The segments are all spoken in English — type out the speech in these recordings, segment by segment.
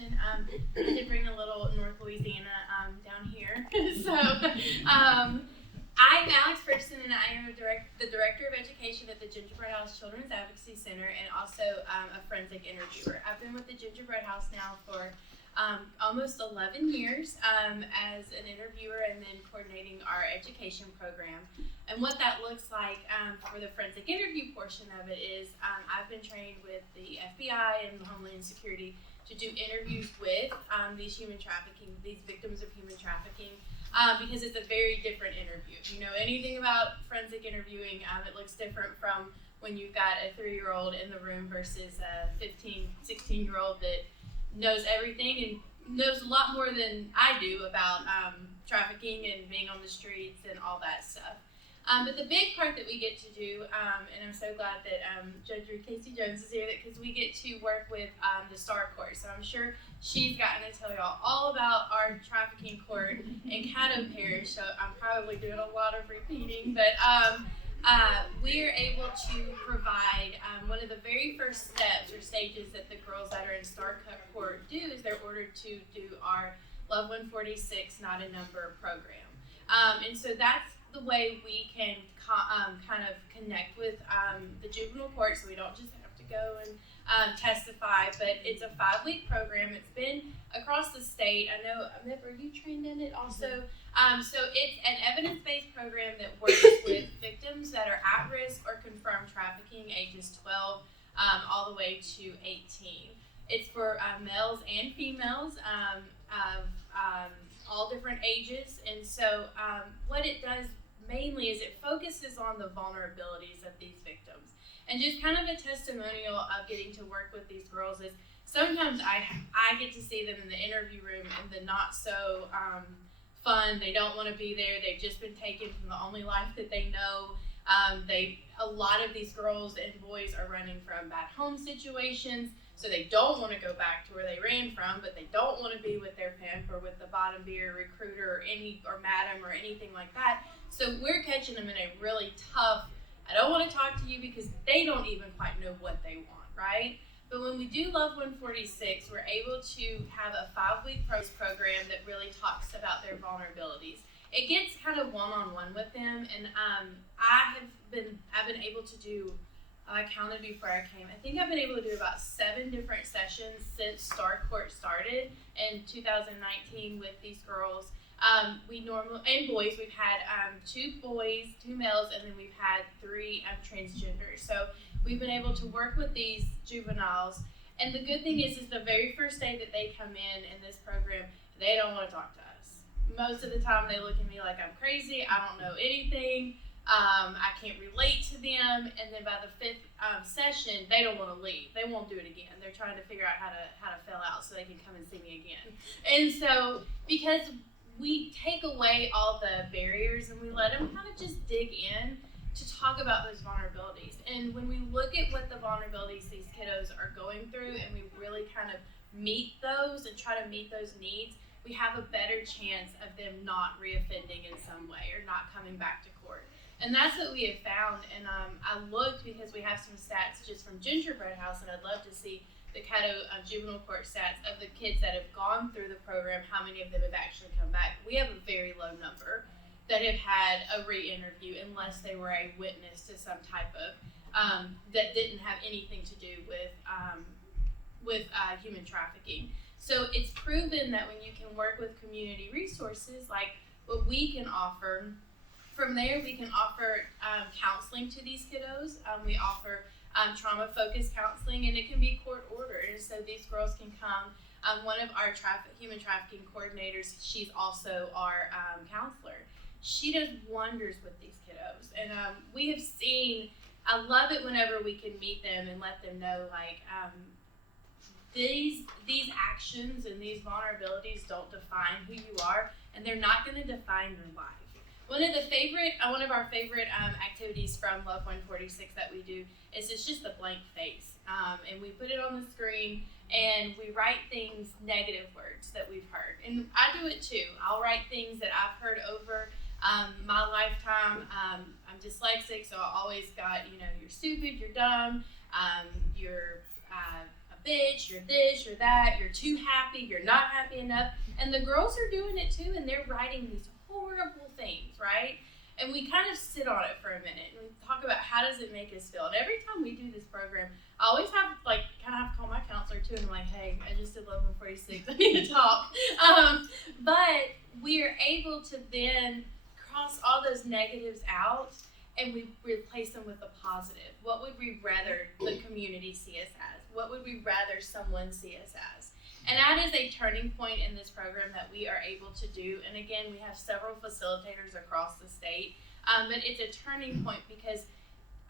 question. I did bring a little North Louisiana down here. So I'm Alex Ferguson, and I am the Director of Education at the Gingerbread House Children's Advocacy Center, and also a forensic interviewer. I've been with the Gingerbread House now for almost 11 years as an interviewer and then coordinating our education program. And what that looks like for the forensic interview portion of it is I've been trained with the FBI and Homeland Security to do interviews with these victims of human trafficking, because it's a very different interview. If you know anything about forensic interviewing, it looks different from when you've got a 3-year-old in the room versus a 15, 16-year-old that knows everything and knows a lot more than I do about trafficking and being on the streets and all that stuff. But the big part that we get to do, and I'm so glad that Judge Casey Jones is here, because we get to work with the STAR court. So I'm sure she's gotten to tell y'all all about our trafficking court in Caddo Parish. So I'm probably doing a lot of repeating, but we are able to provide one of the very first steps or stages that the girls that are in STAR court do is they're ordered to do our Love 146 Not a Number program. And so that's the way we can kind of connect with the juvenile court, so we don't just have to go and testify, but it's a 5-week program. It's been across the state. I know, are you trained in it also? So it's an evidence-based program that works with victims that are at risk or confirmed trafficking, ages 12 all the way to 18. It's for males and females of all different ages, and so what it does mainly is it focuses on the vulnerabilities of these victims. And just kind of a testimonial of getting to work with these girls is sometimes I get to see them in the interview room and the not so fun. They don't want to be there. They've just been taken from the only life that they know. A lot of these girls and boys are running from bad home situations, so they don't want to go back to where they ran from, but they don't want to be with their pimp or with the bottom beer recruiter or madam or anything like that. So we're catching them in a really tough, I don't want to talk to you, because they don't even quite know what they want, right? But when we do Love 146, we're able to have a 5-week program that really talks about their vulnerabilities. It gets kind of one-on-one with them, and I've been able to do, I counted before I came, I think I've been able to do about 7 different sessions since STAR Court started in 2019 with these girls. We normally, and boys, we've had 2 boys, 2 males, and then we've had 3 transgenders. So we've been able to work with these juveniles. And the good thing is the very first day that they come in this program, they don't want to talk to us. Most of the time they look at me like I'm crazy, I don't know anything, I can't relate to them, and then by the 5th session, they don't want to leave. They won't do it again. They're trying to figure out how to fill out so they can come and see me again. And so, because we take away all the barriers and we let them kind of just dig in to talk about those vulnerabilities. And when we look at what the vulnerabilities these kiddos are going through and we really kind of meet those and try to meet those needs, we have a better chance of them not reoffending in some way or not coming back to court. And that's what we have found. And I looked because we have some stats just from Gingerbread House, and I'd love to see the Caddo juvenile court stats of the kids that have gone through the program, how many of them have actually come back. We have a very low number that have had a re-interview unless they were a witness to some type of, that didn't have anything to do with human trafficking. So it's proven that when you can work with community resources, like what we can offer, from there we can offer counseling to these kiddos. We offer trauma-focused counseling, and it can be court-ordered. And so these girls can come. One of our human trafficking coordinators, she's also our counselor. She does wonders with these kiddos. And we have seen, I love it whenever we can meet them and let them know, like, these actions and these vulnerabilities don't define who you are, and they're not going to define your life. One of our favorite activities from Love 146 that we do is it's just a blank face, and we put it on the screen and we write things, negative words that we've heard. And I do it too. I'll write things that I've heard over my lifetime. I'm dyslexic, so I always got, you're stupid, you're dumb, you're a bitch, you're this, you're that, you're too happy, you're not happy enough. And the girls are doing it too, and they're writing these horrible things, right? And we kind of sit on it for a minute, and we talk about how does it make us feel. And every time we do this program, I always have, like, kind of have to call my counselor too, and I'm like, hey, I just did level 46, I need to talk. But we are able to then cross all those negatives out, and we replace them with a positive. What would we rather the community see us as? What would we rather someone see us as? And that is a turning point in this program that we are able to do. And again, we have several facilitators across the state. But it's a turning point because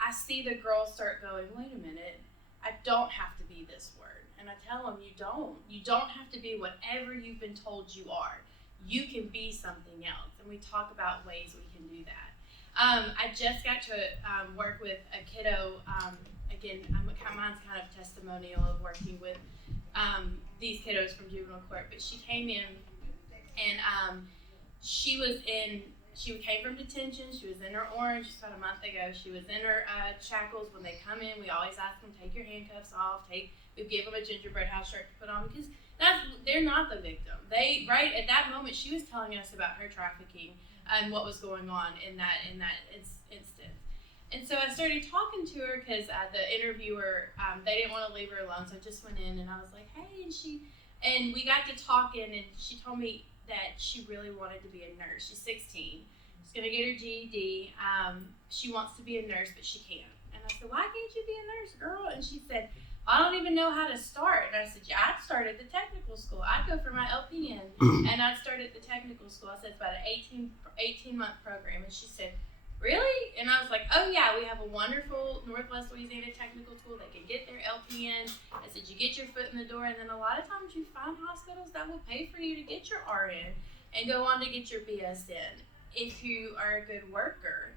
I see the girls start going, wait a minute, I don't have to be this word. And I tell them, you don't. You don't have to be whatever you've been told you are. You can be something else. And we talk about ways we can do that. I just got to work with a kiddo. Again, mine's kind of testimonial of working with these kiddos from juvenile court. But she came in, and she came from detention. She was in her orange just about a month ago. She was in her shackles. When they come in, we always ask them, take your handcuffs off. We give them a gingerbread house shirt to put on because they're not the victim. Right at that moment, she was telling us about her trafficking and what was going on in that instance. And so I started talking to her because the interviewer, they didn't want to leave her alone, so I just went in and I was like, hey, and we got to talking, and she told me that she really wanted to be a nurse. She's 16. She's going to get her GED. She wants to be a nurse, but she can't. And I said, why can't you be a nurse, girl? And she said, I don't even know how to start. And I said, yeah, I'd start at the technical school. I'd go for my LPN, and I'd start at the technical school. I said, it's about an 18-month program. And she said, really? And I was like, oh, yeah, we have a wonderful Northwest Louisiana technical school. They can get their LPN. I said, you get your foot in the door, and then a lot of times you find hospitals that will pay for you to get your RN and go on to get your BSN if you are a good worker.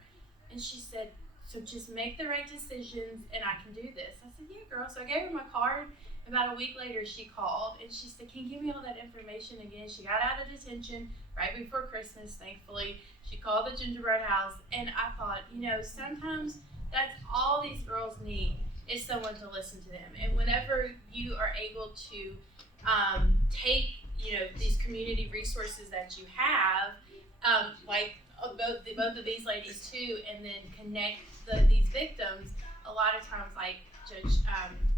And she said, so just make the right decisions, and I can do this. I said, yeah, girl. So I gave her my card. About a week later, she called, and she said, can you give me all that information again? She got out of detention right before Christmas, thankfully. She called the gingerbread house, and I thought, sometimes that's all these girls need is someone to listen to them. And whenever you are able to take, these community resources that you have, like both of these ladies too, and then connect these victims, a lot of times, like Judge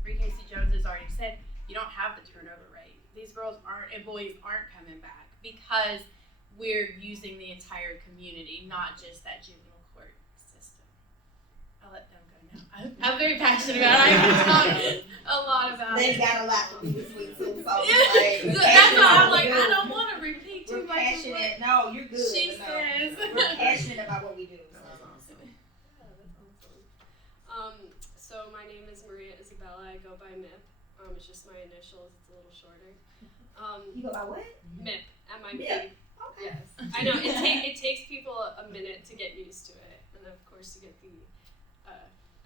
Casey Jones has already said, you don't have the turnover rate. These girls and boys aren't coming back because we're using the entire community, not just that juvenile court system. I'll let them go now. I'm very passionate about it. I can talk a lot about They've it. got a lot to do this week, so That's why I'm like, I don't want to repeat too we're much. passionate. No, you're good. She says. We're passionate about what we do. So. That's awesome. Yeah, that's awesome. So my name is Maria Isabella. I go by MIP. It's just my initials. It's a little shorter. You go by what? MIP. M-I-P. MIP. Okay. Yes. I know. It takes people a minute to get used to it, and of course you get the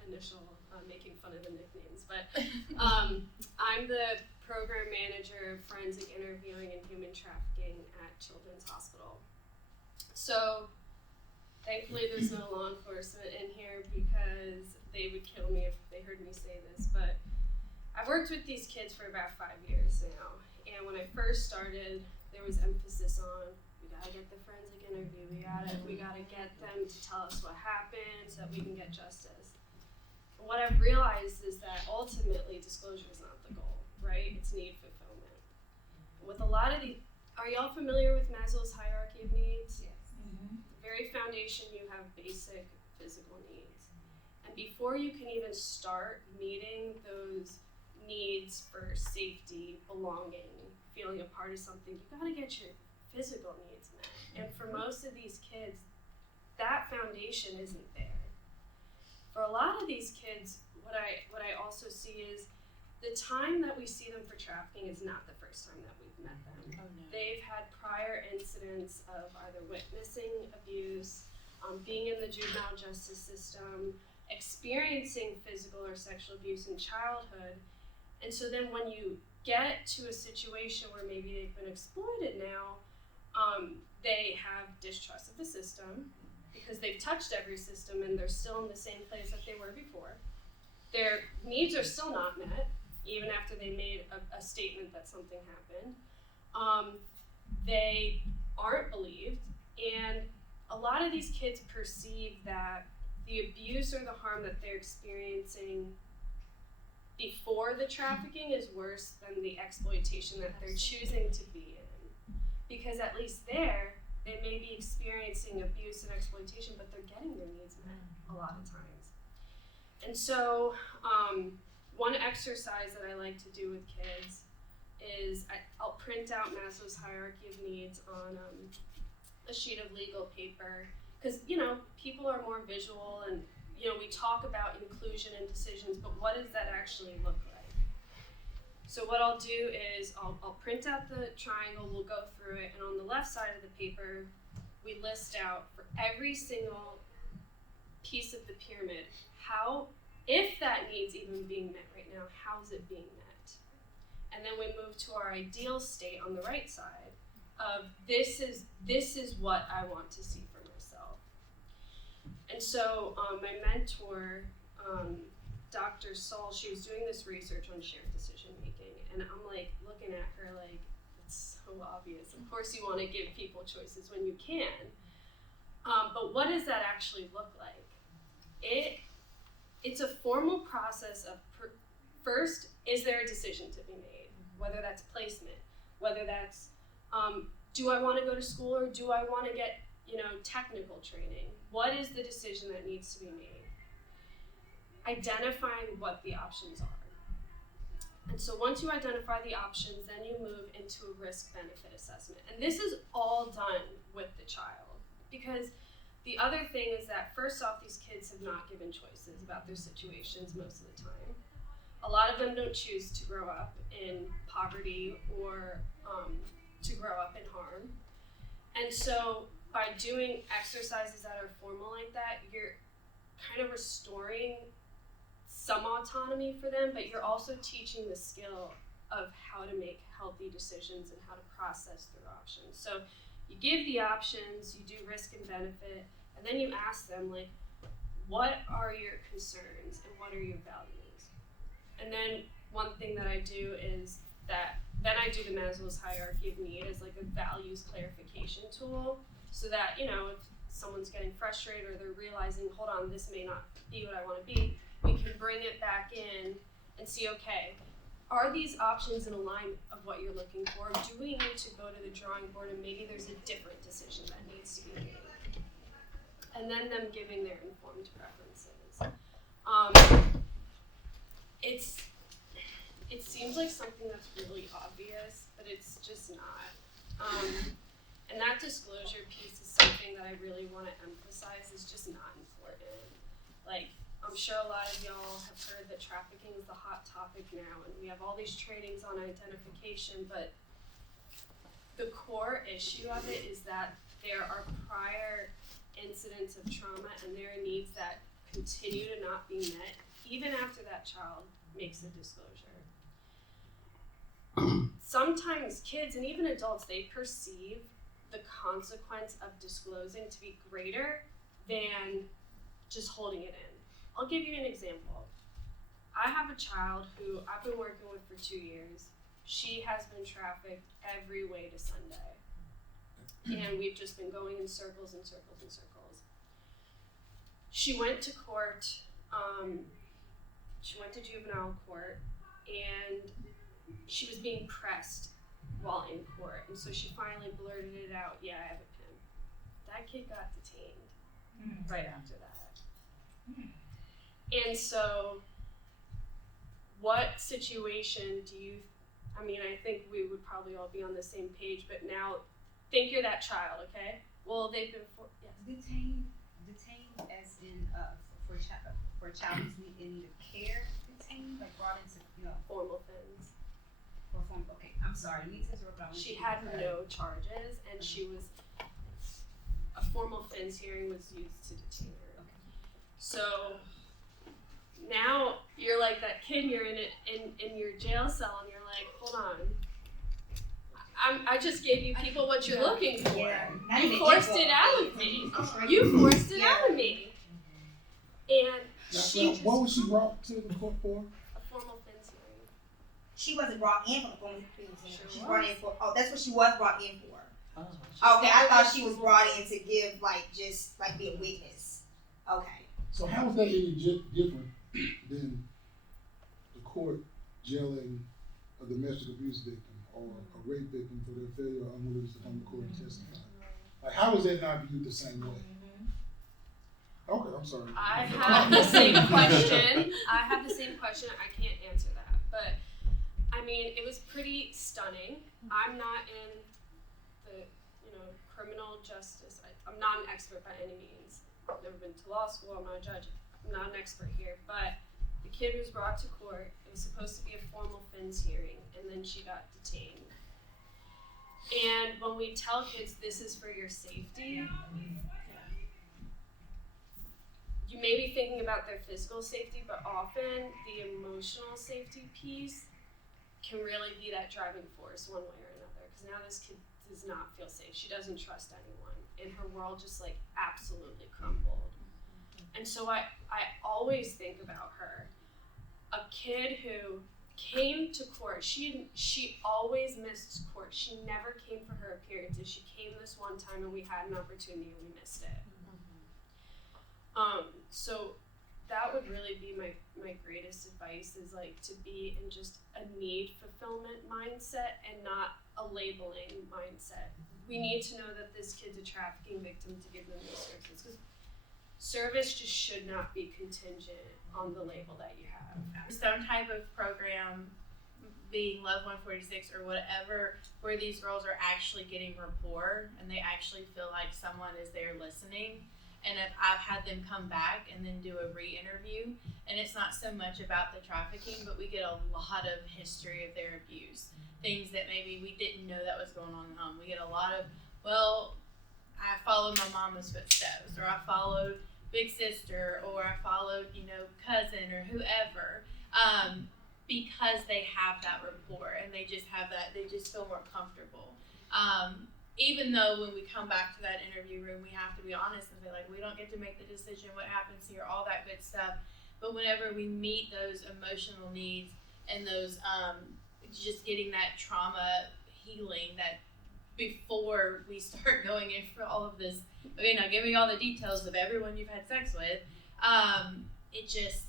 initial making fun of the nicknames. But I'm the program manager of forensic interviewing and human trafficking at Children's Hospital. So thankfully there's no law enforcement in here because they would kill me if they heard me say this. But I've worked with these kids for about 5 years now, and when I first started, there was emphasis on we gotta get the forensic interview, we gotta get them to tell us what happened so that we can get justice. And what I've realized is that ultimately disclosure is not the goal, right? It's need fulfillment. With a lot of these, are y'all familiar with Maslow's hierarchy of needs? Yes. The very foundation, you have basic physical needs. And before you can even start meeting those needs for safety, belonging, feeling a part of something, you gotta get your physical needs met. And for most of these kids, that foundation isn't there. For a lot of these kids, what I also see is the time that we see them for trafficking is not the first time that we've met them. Oh, no. They've had prior incidents of either witnessing abuse, being in the juvenile justice system, experiencing physical or sexual abuse in childhood. And so then when you get to a situation where maybe they've been exploited now, they have distrust of the system because they've touched every system and they're still in the same place that they were before. Their needs are still not met even after they made a statement that something happened. They aren't believed, and a lot of these kids perceive that the abuse or the harm that they're experiencing before the trafficking is worse than the exploitation that they're choosing to be in. Because at least there, they may be experiencing abuse and exploitation, but they're getting their needs met a lot of times. And so, one exercise that I like to do with kids is I'll print out Maslow's hierarchy of needs on a sheet of legal paper, because people are more visual, and we talk about inclusion and decisions, but what does that actually look like? So what I'll do is I'll print out the triangle, we'll go through it, and on the left side of the paper, we list out for every single piece of the pyramid if that need's even being met right now, how's it being met? And then we move to our ideal state on the right side of this is what I want to see for myself. And so my mentor, Dr. Saul, she was doing this research on shared decision making, and I'm like looking at her like, it's so obvious. Of course you want to give people choices when you can, but what does that actually look like? It's a formal process of first, is there a decision to be made? Whether that's placement, whether that's do I want to go to school or do I want to get technical training? What is the decision that needs to be made? Identifying what the options are. And so once you identify the options, then you move into a risk-benefit assessment. And this is all done with the child, because the other thing is that first off, these kids have not given choices about their situations most of the time. A lot of them don't choose to grow up in poverty or to grow up in harm. And so by doing exercises that are formal like that, you're kind of restoring some autonomy for them, but you're also teaching the skill of how to make healthy decisions and how to process through options. So you give the options, you do risk and benefit, and then you ask them, like, what are your concerns and what are your values? And then one thing that I do is that then I do the Maslow's hierarchy of need as like a values clarification tool, so that, if someone's getting frustrated or they're realizing, hold on, this may not be what I want to be, we can bring it back in and see, okay, are these options in alignment of what you're looking for? Do we need to go to the drawing board and maybe there's a different decision that needs to be made? And then them giving their informed preferences. It seems like something that's really obvious, but it's just not. And that disclosure piece is something that I really want to emphasize is just not important. Like, I'm sure a lot of y'all have heard that trafficking is the hot topic now, and we have all these trainings on identification, but the core issue of it is that there are prior incidents of trauma and there are needs that continue to not be met even after that child makes a disclosure. Sometimes kids and even adults, they perceive the consequence of disclosing to be greater than just holding it in. I'll give you an example. I have a child who I've been working with for 2 years. She has been trafficked every way to Sunday. And we've just been going in circles and circles and circles. She went to court, she went to juvenile court, and she was being pressed while in court. And so she finally blurted it out, yeah, I have a PIN. That kid got detained right after that. And so what situation do you, I think we would probably all be on the same page, but now think you're that child, okay? Well, they've been, Detained as in for a child who's in need of care, detained, like brought into, formal things. Okay, I'm sorry, you need to interrupt. She had no charges, and she was, a formal FINS hearing was used to detain her. Okay. So now you're like that kid, you're in your jail cell, and you're like, hold on. I just gave you people what you're looking for. Yeah. You forced it out of me. You forced it out of me. And she just, what was she brought to the court for? a formal FINS hearing. she wasn't brought in for the formal penitentiary. Sure She was. brought in for, that's what she was brought in for. Oh. Okay, I thought she was brought in to give, like, just, like, be a witness. Okay. So how is that any different than the court jailing a domestic abuse victim or a rape victim for their failure or unwillingness to come to court and testify? Like, how is that not viewed the same way? Okay, I'm sorry. I have the same question. I can't answer that. But, I mean, it was pretty stunning. I'm not in the, criminal justice. I'm not an expert by any means. I've never been to law school. I'm not a judge. I'm not an expert here. But the kid was brought to court. It was supposed to be a formal FINS hearing, and then she got detained. And when we tell kids this is for your safety, you may be thinking about their physical safety, but often the emotional safety piece can really be that driving force one way or another. Because now this kid does not feel safe. She doesn't trust anyone. And her world just absolutely crumbled. And so I always think about her. A kid who came to court. She always missed court. She never came for her appearances. She came this one time and we had an opportunity and we missed it. So that would really be my greatest advice is to be in just a need fulfillment mindset and not a labeling mindset. We need to know that this kid's a trafficking victim to give them these services. Because service just should not be contingent on the label that you have. Some type of program, being Love 146 or whatever, where these girls are actually getting rapport and they actually feel like someone is there listening. And if I've had them come back and then do a re-interview, and it's not so much about the trafficking, but we get a lot of history of their abuse. Things that maybe we didn't know that was going on at home. We get a lot of, I followed my mama's footsteps, or I followed big sister, or I followed, cousin or whoever, because they have that rapport and they just have that, they just feel more comfortable. Even though when we come back to that interview room, we have to be honest and say, we don't get to make the decision, what happens here, all that good stuff. But whenever we meet those emotional needs and those, just getting that trauma healing, that before we start going in for all of this, okay, now give me all the details of everyone you've had sex with,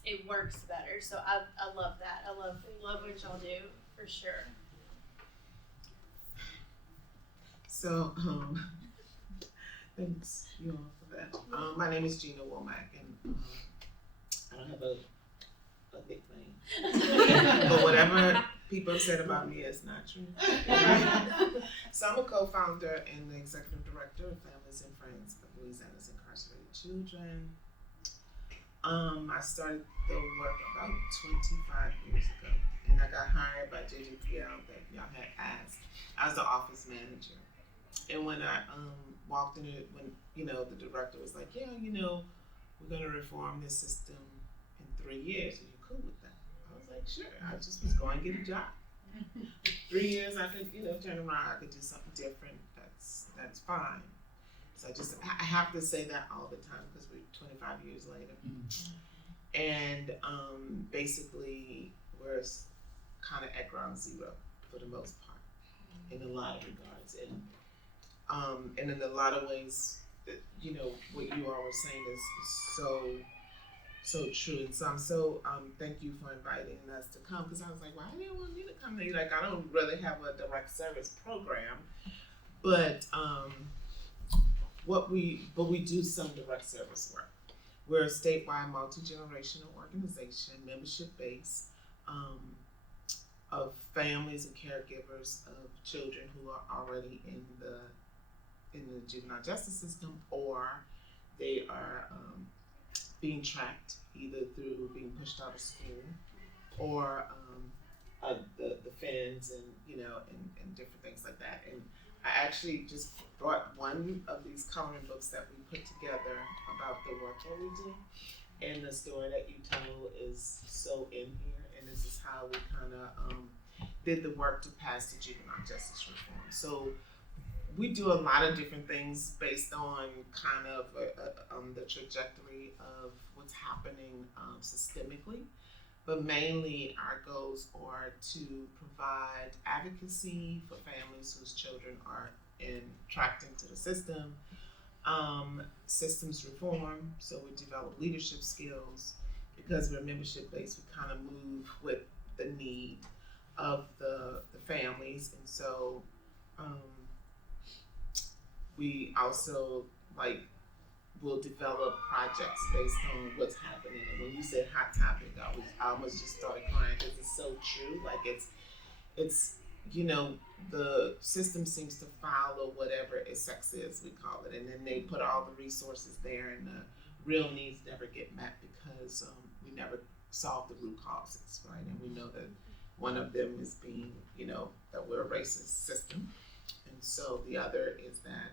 it works better. So I love that. I love what y'all do, for sure. So, thanks you all for that. My name is Gina Womack, and I don't have a nickname, but whatever people have said about me is not true. So I'm a co-founder and the executive director of Families and Friends of Louisiana's Incarcerated Children. I started the work about 25 years ago, and I got hired by JJPL that y'all had asked. I was the office manager. And when I walked in it, when the director was like, we're gonna reform this system in 3 years. Are you cool with that? I was like, sure. I just was going to get a job. 3 years, I could turn around. I could do something different. That's fine. So I have to say that all the time because we're 25 years later, and basically we're kind of at ground zero for the most part in a lot of regards. And in a lot of ways, what you all were saying is so true. And so I'm so thank you for inviting us to come, because I was like, why do you want me to come there? I don't really have a direct service program, but we do some direct service work. We're a statewide multi-generational organization, membership-based, of families and caregivers of children who are already in the juvenile justice system, or they are being tracked either through being pushed out of school or the feds and and different things like that. And I actually just brought one of these coloring books that we put together about the work that we do, and the story that you tell is so in here, and this is how we kind of did the work to pass the juvenile justice reform. So we do a lot of different things based on kind of the trajectory of what's happening systemically. but mainly our goals are to provide advocacy for families whose children are tracked into the system, systems reform, so we develop leadership skills. Because we're membership based, we kind of move with the need of the families, and so we also will develop projects based on what's happening. And when you said hot topic, I almost just started crying because it's so true. Like it's the system seems to follow whatever its sex is, we call it, and then they put all the resources there, and the real needs never get met because we never solve the root causes, right? And we know that one of them is being, that we're a racist system, and so the other is that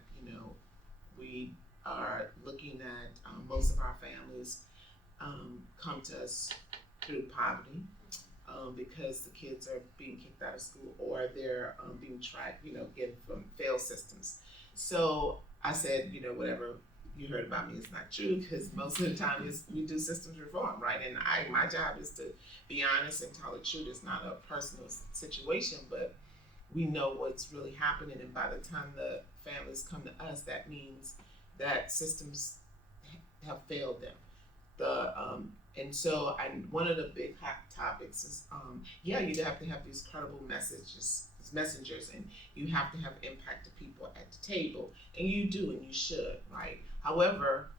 we are looking at most of our families come to us through poverty. Because the kids are being kicked out of school or they're being tracked, again, from failed systems. So I said, whatever you heard about me is not true, because most of the time we do systems reform, right? And my job is to be honest and tell the truth. It's not a personal situation, but we know what's really happening. And by the time the families come to us, that means that systems have failed them. And so one of the big hot topics is, you have to have these credible messengers, and you have to have impact to people at the table, and you do, and you should, right? However,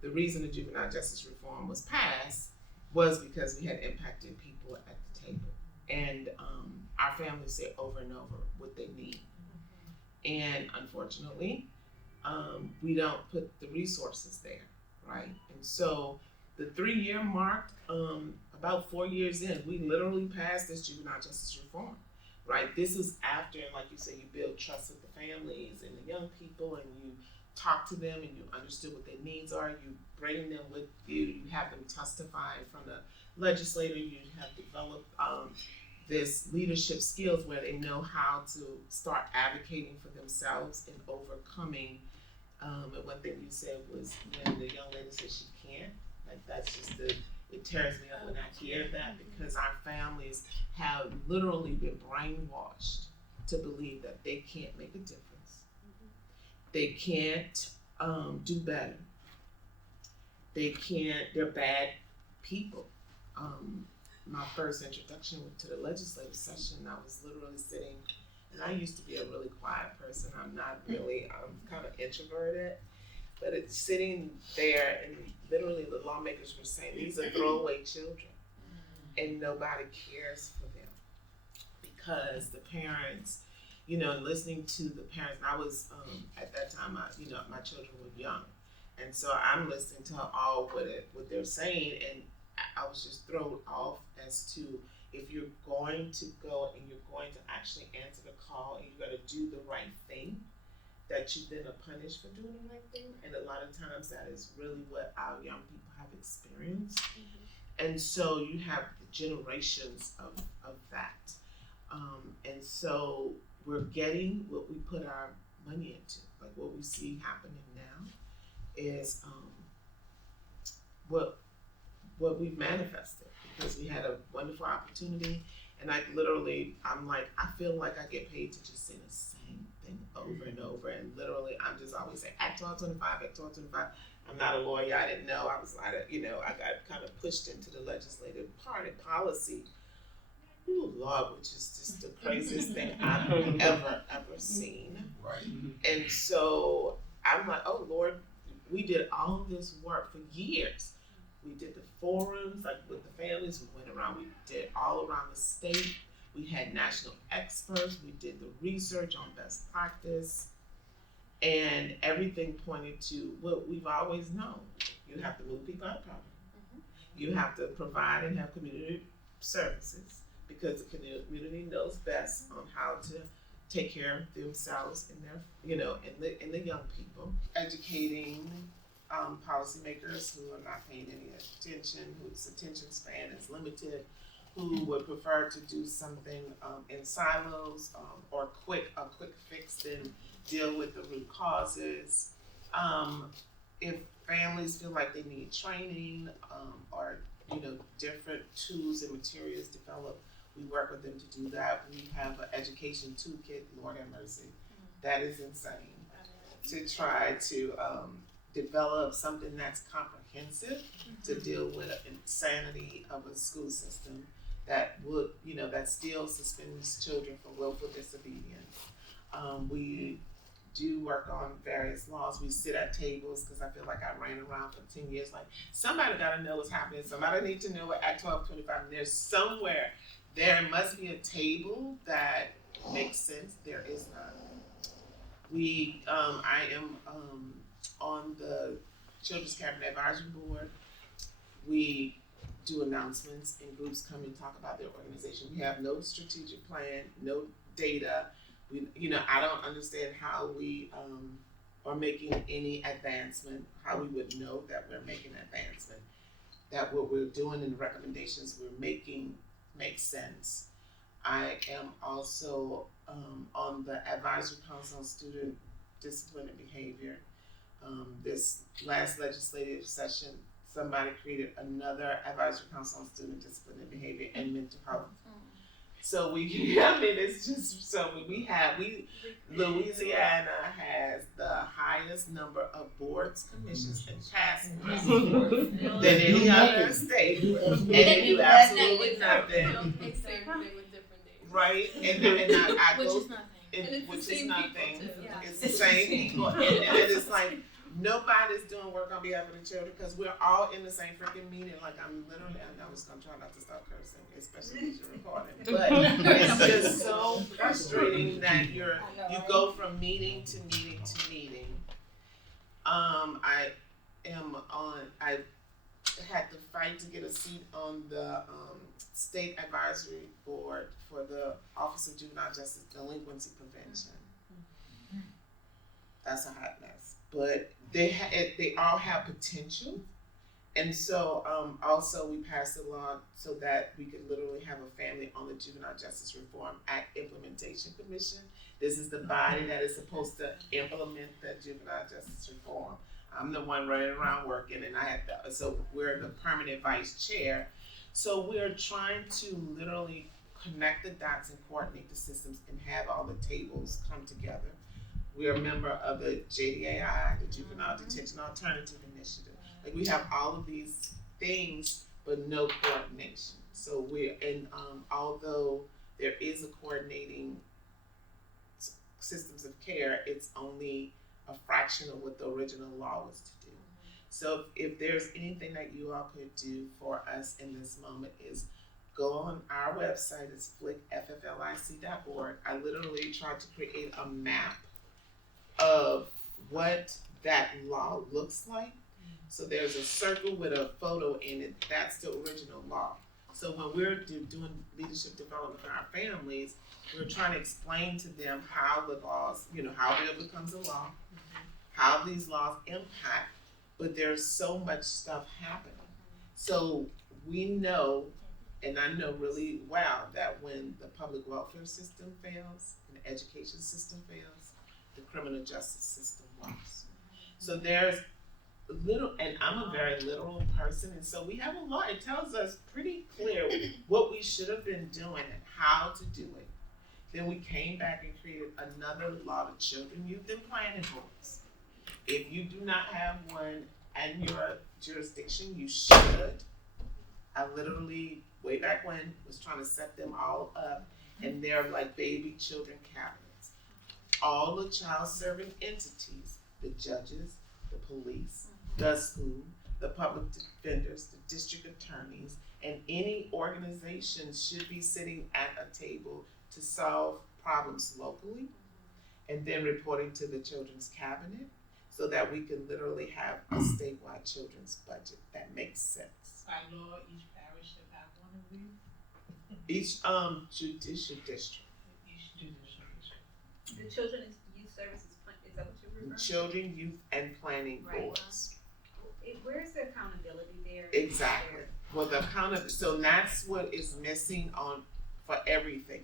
the reason the juvenile justice reform was passed was because we had impacted people at the table, and our families say over and over what they need, and unfortunately, we don't put the resources there, right? And so the 3-year mark, about 4 years in, we literally passed this juvenile justice reform, right? This is after, like you say, you build trust with the families and the young people, and you talk to them, and you understood what their needs are. You bring them with you. You have them testify in front of the legislator. You have developed this leadership skills where they know how to start advocating for themselves and overcoming. And one thing you said was when the young lady said she can't. That's just it tears me up when I hear that, because our families have literally been brainwashed to believe that they can't make a difference. They can't do better. They're bad people. My first introduction to the legislative session, I was literally sitting, and I used to be a really quiet person. I'm kind of introverted. But it's sitting there, and literally the lawmakers were saying, these are throwaway children, and nobody cares for them. Because the parents, listening to the parents, and I was, at that time, my children were young. And so I'm listening to all what they're saying, and I was just thrown off as to, if you're going to go and you're going to actually answer the call and you're going to do the right thing, that you then are punished for doing the right thing. And a lot of times that is really what our young people have experienced. Mm-hmm. And so you have the generations of that. And so we're getting what we put our money into. Like what we see happening now is what we've manifested, because we had a wonderful opportunity. And I feel like I get paid to just say the same thing over and over. And literally, I'm just always saying, Act 1225, Act 1225. I'm not a lawyer. I didn't know. I was I got kind of pushed into the legislative part and policy. Ooh, Lord, which is just the craziest thing I've ever seen. Right. And so I'm like, oh, Lord, we did all of this work for years. We did the forums, with the families. We went around, we did all around the state. We had national experts. We did the research on best practice. And everything pointed to what we've always known. You have to move people out of poverty. Mm-hmm. You have to provide and have community services, because the community knows best on how to take care of themselves and their, and the young people. Educating policymakers who are not paying any attention, whose attention span is limited, who would prefer to do something in silos, or a quick fix than deal with the root causes. If families feel like they need training, or different tools and materials developed. We work with them to do that. We have an education toolkit, Lord have mercy. That is insane. To try to develop something that's comprehensive to deal with the insanity of a school system that would, that still suspends children for willful disobedience. We do work on various laws. We sit at tables because I feel like I ran around for 10 years. Like, somebody got to know what's happening. Somebody needs to know what Act 1225. There's somewhere, there must be a table that makes sense. There is none. I am on the Children's Cabinet Advisory Board. We do announcements and groups come and talk about their organization. We have no strategic plan, no data. I don't understand how we are making any advancement, how we would know that we're making advancement, that what we're doing and the recommendations we're making make sense. I am also on the Advisory Council on Student Discipline and Behavior. This last legislative session, somebody created another Advisory Council on Student Discipline and Behavior and Mental Health. So it's just, Louisiana has the highest number of boards, commissions, and task forces than any other state. And they do absolutely nothing. It's same thing with different names. Right? And I Which go, is nothing. which is same nothing. people, too. Yeah. It's the same people. And it's like, nobody's doing work on behalf of the children because we're all in the same freaking meeting. Like, I'm literally, I was gonna try not to stop cursing, especially because you're recording. But it's just so frustrating that you go from meeting to meeting to meeting. I had to fight to get a seat on the state advisory board for the Office of Juvenile Justice Delinquency Prevention. That's a hot mess. But they all have potential. And so also we passed a law so that we could literally have a family on the Juvenile Justice Reform Act Implementation Commission. This is the body that is supposed to implement the juvenile justice reform. I'm the one running around working, and so we're the permanent vice chair. So we're trying to literally connect the dots and coordinate the systems and have all the tables come together. We're a member of the JDAI, the Juvenile Detention Alternative Initiative. Like, we have all of these things, but no coordination. So although there is a coordinating systems of care, it's only a fraction of what the original law was to do. So if there's anything that you all could do for us in this moment is go on our website, it's flic.org. I literally tried to create a map of what that law looks like. So there's a circle with a photo in it. That's the original law. So when we're doing leadership development for our families, we're trying to explain to them how the laws, how it becomes a law, how these laws impact, but there's so much stuff happening. So we know, and I know really well, that when the public welfare system fails and the education system fails, the criminal justice system works. So there's and I'm a very literal person, and so we have a law. It tells us pretty clear what we should have been doing and how to do it. Then we came back and created another law, the Children, Youth, and Planning Boards. If you do not have one in your jurisdiction, you should. I literally, way back when, was trying to set them all up, and they're like baby children cabinets. All the child serving entities, the judges, the police, the school, the public defenders, the district attorneys, and any organization should be sitting at a table to solve problems locally and then reporting to the children's cabinet so that we can literally have a statewide children's budget that makes sense. By law, each parish should have one of these? Each judicial district. Each judicial district. The Children's Youth Services, is that what you're referring to? Children, Youth, and Planning Right. Boards. Where's the accountability there? Exactly. Well, so that's what is missing for everything.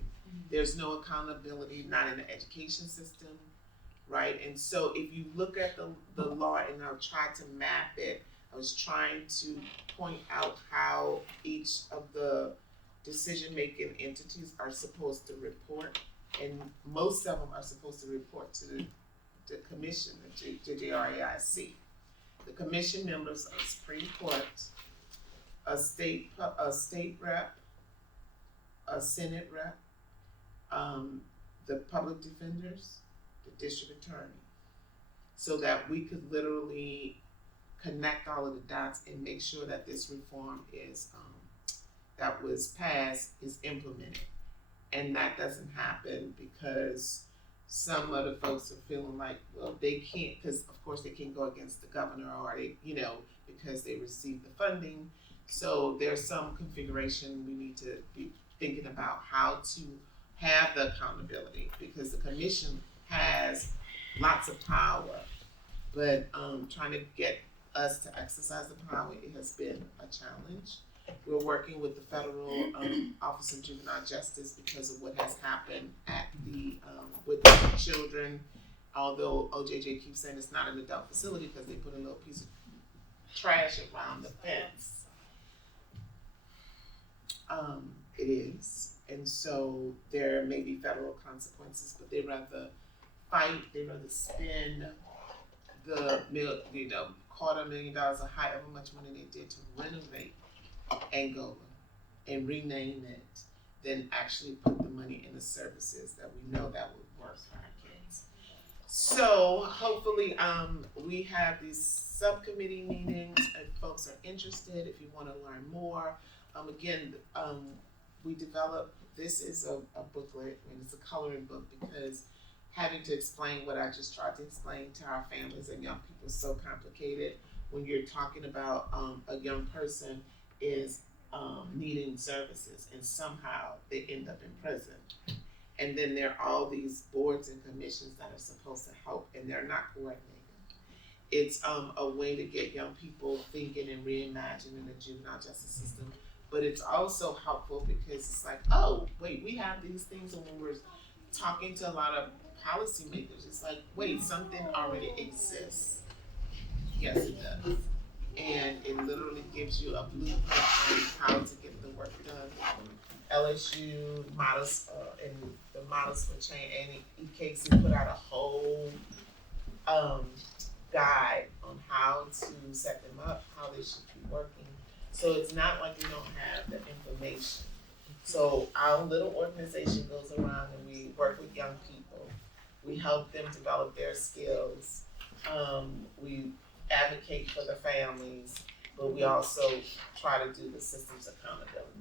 There's no accountability, not in the education system, right? And so if you look at the law, and I'll try to map it, I was trying to point out how each of the decision-making entities are supposed to report, and most of them are supposed to report to the commission, the JRAIC. The commission members are Supreme Court, a state rep, a Senate rep, the public defenders, the district attorney, so that we could literally connect all of the dots and make sure that this reform is that was passed is implemented. And that doesn't happen because some of the folks are feeling like, well, they can't, because of course they can't go against the governor, or they, because they received the funding. So there's some configuration we need to be thinking about how to have the accountability, because the commission has lots of power, but trying to get us to exercise the power, it has been a challenge. We're working with the Federal Office of Juvenile Justice because of what has happened at the with the children. Although OJJ keeps saying it's not an adult facility because they put a little piece of trash around the fence. It is, and so there may be federal consequences, but they rather fight. They rather spend the $250,000 or however much money they did to renovate Angola and rename it than actually put the money in the services that we know that would work for our kids. So hopefully we have these subcommittee meetings if folks are interested, if you want to learn more. We developed, this is a booklet, and it's a coloring book, because having to explain what I just tried to explain to our families and young people is so complicated when you're talking about a young person is needing services, and somehow they end up in prison. And then there are all these boards and commissions that are supposed to help, and they're not coordinated. It's a way to get young people thinking and reimagining the juvenile justice system, but it's also helpful because it's like, oh, wait, we have these things, and when we're talking to a lot of policymakers, it's like, wait, something already exists. Yes, it does. And it literally gives you a blueprint on how to get the work done. LSU models and the models for change, and EKC put out a whole guide on how to set them up, how they should be working. So it's not like we don't have the information. So our little organization goes around and we work with young people. We help them develop their skills. We advocate for the families, but we also try to do the systems accountability.